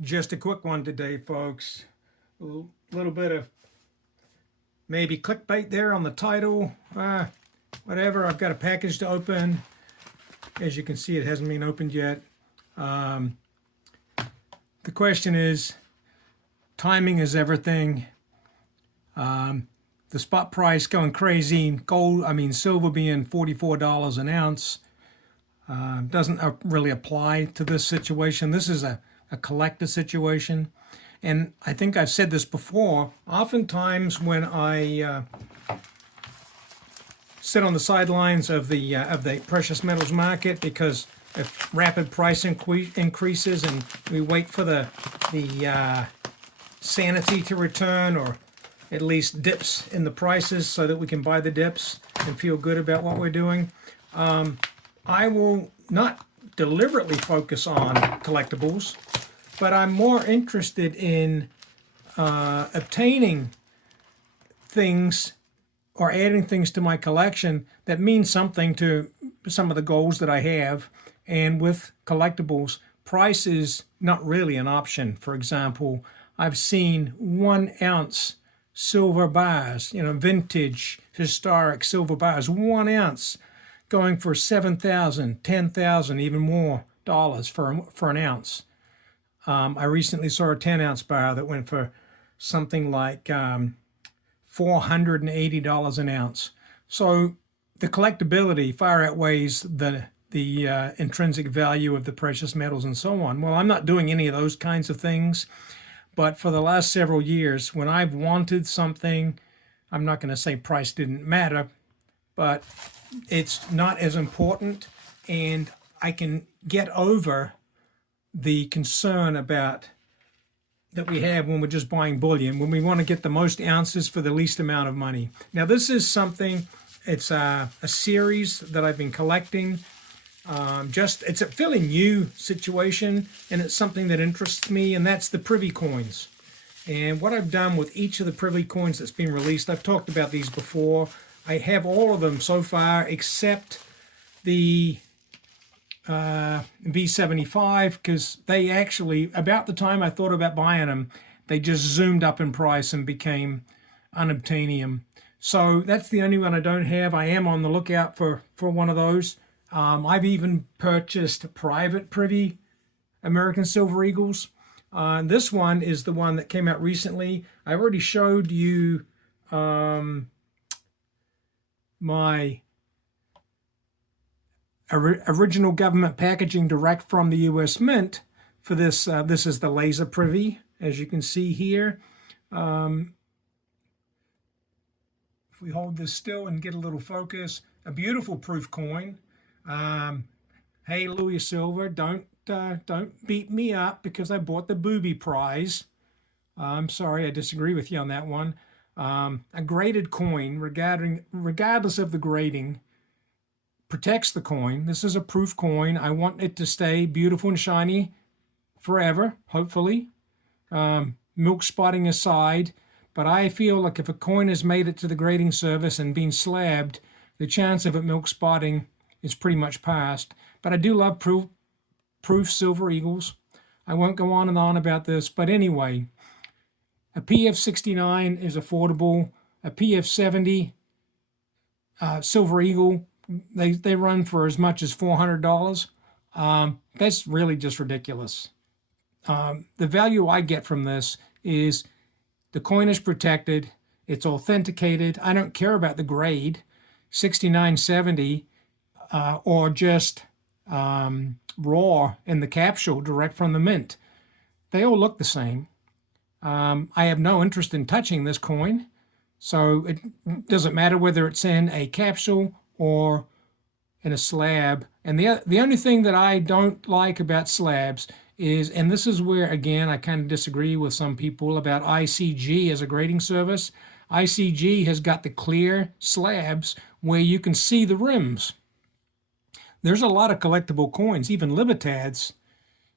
Just a quick one today, folks. A little bit of maybe clickbait there on the title. Whatever. I've got a package to open. As you can see, it hasn't been opened yet. The question is, timing is everything. The spot price going crazy. Silver being $44 an ounce doesn't really apply to this situation. This is a collector situation. And I think I've said this before. Oftentimes when I sit on the sidelines of the precious metals market because of rapid price increases, and we wait for the sanity to return, or at least dips in the prices so that we can buy the dips and feel good about what we're doing. I will not deliberately focus on collectibles, but I'm more interested in obtaining things or adding things to my collection that mean something to some of the goals that I have. And with collectibles, price is not really an option. For example, I've seen 1 ounce silver bars, vintage, historic silver bars, 1 ounce going for $7,000, $10,000, even more dollars for an ounce. I recently saw a 10-ounce bar that went for something like $480 an ounce. So the collectability far outweighs the intrinsic value of the precious metals and so on. Well, I'm not doing any of those kinds of things, but for the last several years, when I've wanted something, I'm not going to say price didn't matter, but it's not as important, and I can get over the concern about that we have when we're just buying bullion, when we want to get the most ounces for the least amount of money. Now, this is something, it's a series that I've been collecting. It's a fairly new situation, and it's something that interests me, and that's the privy coins. And what I've done with each of the privy coins that's been released, I've talked about these before. I have all of them so far except the V75, because they actually, about the time I thought about buying them, they just zoomed up in price and became unobtainium. So that's the only one I don't have. I am on the lookout for one of those. I've even purchased private privy American Silver Eagles. This one is the one that came out recently. I already showed you my original government packaging direct from the U.S. Mint for this. This is the laser privy, as you can see here. If we hold this still and get a little focus, a beautiful proof coin. Hey, Louis Silver, don't beat me up because I bought the booby prize. I'm sorry, I disagree with you on that one. A graded coin, regardless of the grading, protects the coin. This is a proof coin. I want it to stay beautiful and shiny forever, hopefully. Milk spotting aside, but I feel like if a coin has made it to the grading service and been slabbed, the chance of it milk spotting is pretty much past. But I do love proof Silver Eagles. I won't go on and on about this, but anyway, a PF69 is affordable. A PF70 Silver Eagle, they run for as much as $400. That's really just ridiculous. The value I get from this is the coin is protected, it's authenticated. I don't care about the grade, 6970 or just raw in the capsule direct from the mint. They all look the same. I have no interest in touching this coin, so it doesn't matter whether it's in a capsule or in a slab. And the only thing that I don't like about slabs is, and this is where, again, I kind of disagree with some people about ICG as a grading service. ICG has got the clear slabs where you can see the rims. There's a lot of collectible coins, even Libertads,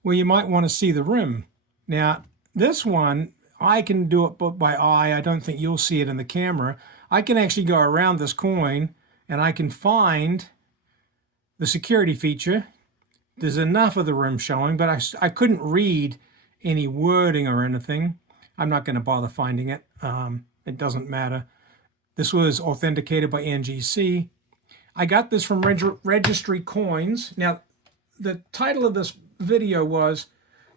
where you might want to see the rim. Now, this one, I can do it by eye. I don't think you'll see it in the camera. I can actually go around this coin and I can find the security feature. There's enough of the rim showing, but I couldn't read any wording or anything. I'm not going to bother finding it. It doesn't matter. This was authenticated by NGC. I got this from Registry Coins. Now, the title of this video was,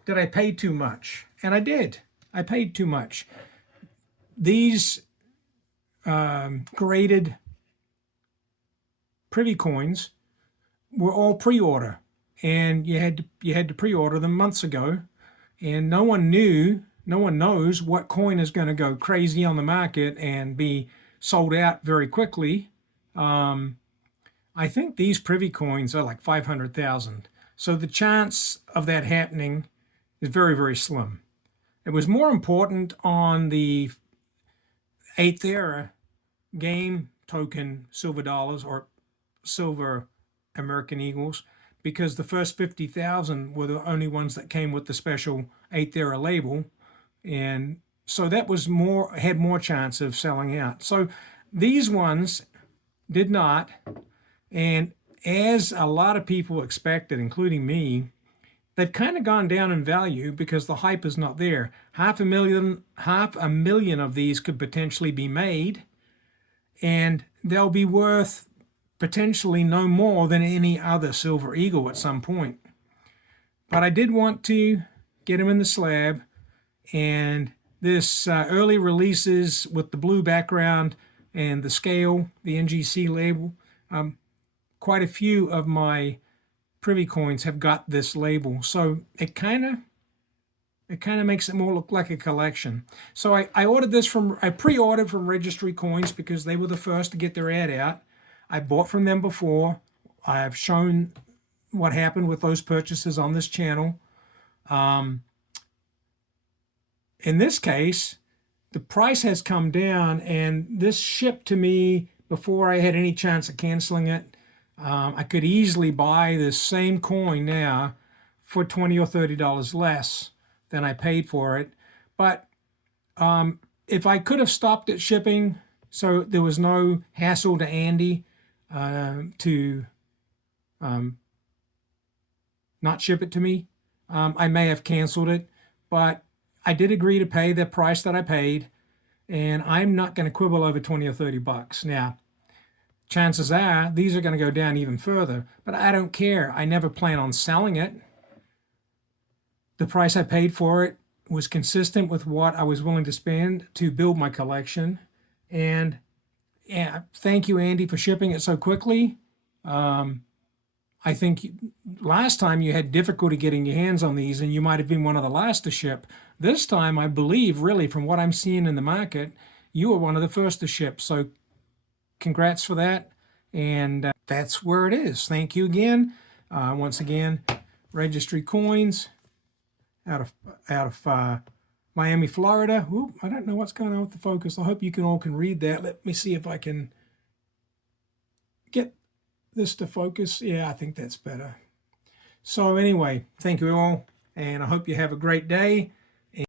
did I pay too much? And I did. I paid too much. These graded privy coins were all pre-order, and you had to pre-order them months ago, and no one knows what coin is going to go crazy on the market and be sold out very quickly. I think these privy coins are like 500,000. So the chance of that happening is very, very slim. It was more important on the 8th era game token silver dollars or silver American Eagles, because the first 50,000 were the only ones that came with the special 8th era label. And so that was had more chance of selling out. So these ones did not. And as a lot of people expected, including me, they've kind of gone down in value because the hype is not there. Half a million of these could potentially be made, and they'll be worth potentially no more than any other Silver Eagle at some point. But I did want to get them in the slab, and this early releases with the blue background and the scale, the NGC label, quite a few of my privy coins have got this label, so it kind of makes it more look like a collection. So I pre-ordered from Registry Coins because they were the first to get their ad out. I bought from them before. I've shown what happened with those purchases on this channel. In this case, the price has come down, and this shipped to me before I had any chance of canceling it. I could easily buy this same coin now for $20 or $30 less than I paid for it. But if I could have stopped it shipping, so there was no hassle to Andy to not ship it to me, I may have canceled it. But I did agree to pay the price that I paid, and I'm not going to quibble over 20 or 30 bucks. Now, chances are these are going to go down even further, but I don't care. I never plan on selling it. The price I paid for it was consistent with what I was willing to spend to build my collection. And yeah, thank you, Andy, for shipping it so quickly. I think last time you had difficulty getting your hands on these, and you might have been one of the last to ship. This time, I believe, really, from what I'm seeing in the market, you were one of the first to ship. So congrats for that. And that's where it is. Thank you again. Once again, Registry Coins out of Miami, Florida. Ooh, I don't know what's going on with the focus. I hope you all can read that. Let me see if I can get this to focus. Yeah, I think that's better. So anyway, thank you all, and I hope you have a great day.